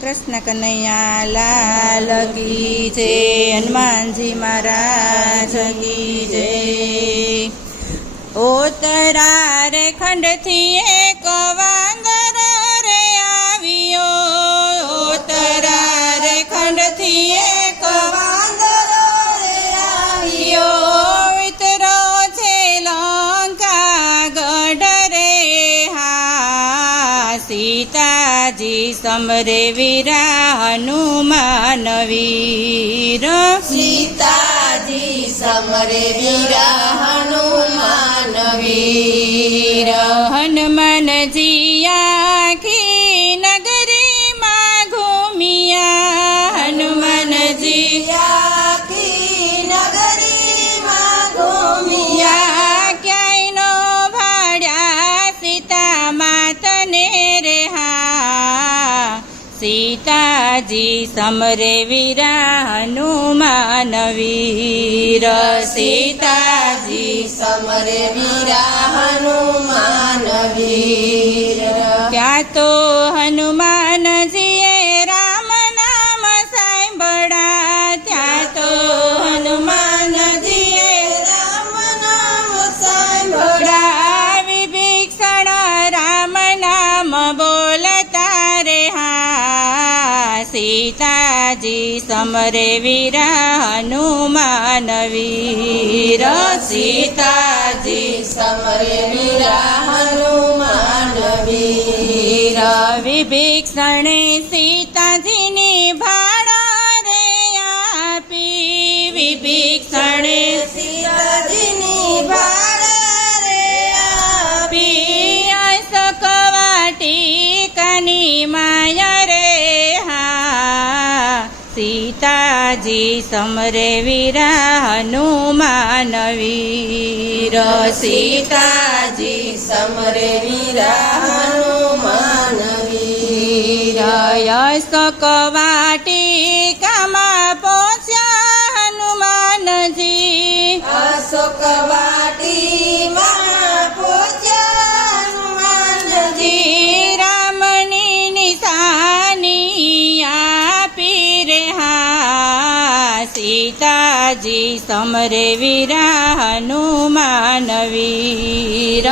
કૃષ્ણ કનૈયા લાલ કી જય હનુમાનજી મહારાજ કી જય. ઓતરા રે ખંડથી એક સીતાજી સમરે વીરા હનુમાન વીર. સીતાજી સમરે વીરા હનુમાન વીર. હનુમાનજી સીતાજી સમરે વીરા હનુમાન વીર સીતાજી સમરે વીરા હનુમાન વીર ત્યાં તો સીતાજી સમરે વીરા હનુમાન વીર સીતાજી સમરે વીરા હનુમાન વીર વિભીક્ષણે સીતાજીની સીતાજી સમરે વીરા હનુમાન વીર. સીતાજી સમરે વીરા હનુમાન વીર. કવાટી કામાં પહોંચ્યા હનુમાનજી. અશોક સીતાજી સમરે વીરા હનુમાન વીર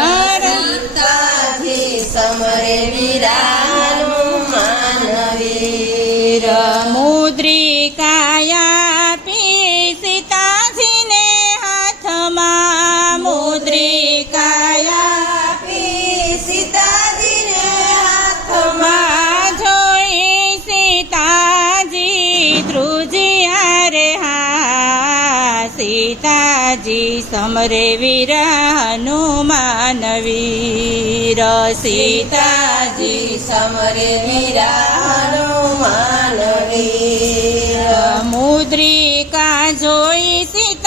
સમરે વીરા હનુમાન વીર મુદ્રિકાયા સમરે વીરા હનુમાન વીર સીતાજી સમરે વીરા હનુમાન વીર મુદ્રિકા જોઈ સીતા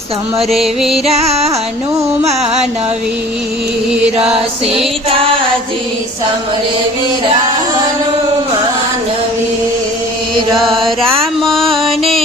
સમરે વીરા હનુમાન વીર સીતાજી સમરે વીરા હનુમાન વીર રામ ને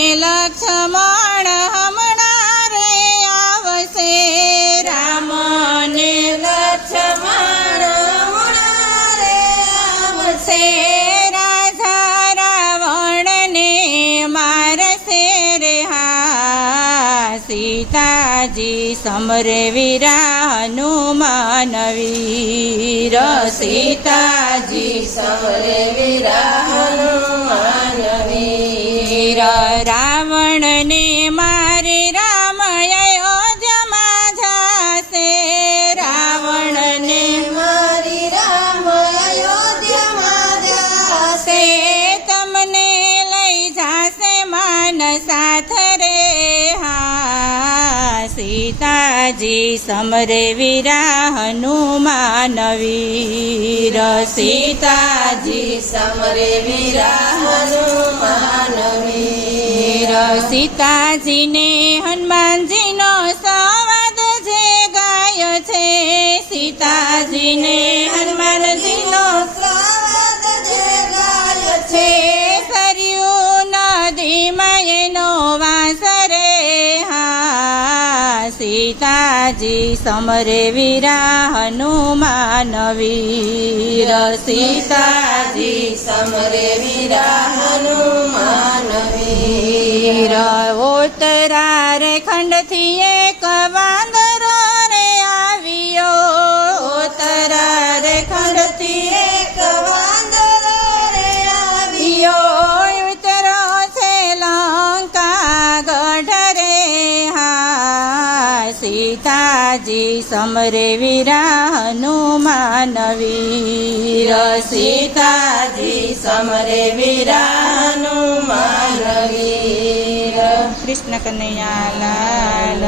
સીતાજી સમરે વીરા હનુમાન વીર સીતાજી સમરે વીરા હનુમાન વીર રાવણ ને સીતાજી સમરે વીરા હનુમાન વીર સીતાજી સમરે વીરા હનુમાન વીર સીતાજીને હનુમાનજીનો સંવાદ જે ગાય છે. સીતાજીને હનુમાનજીનો સીતાજી સમરે વીરા હનુમાન વીર સીતાજી સમરે વીરા હનુમાન વીર ઓતરા રે ખંડથી એક સીતાજી સમરે વીરા હનુમાન વીર સીતાજી સમરે વીરા હનુમાન વીર કૃષ્ણ કનૈયા લાલ.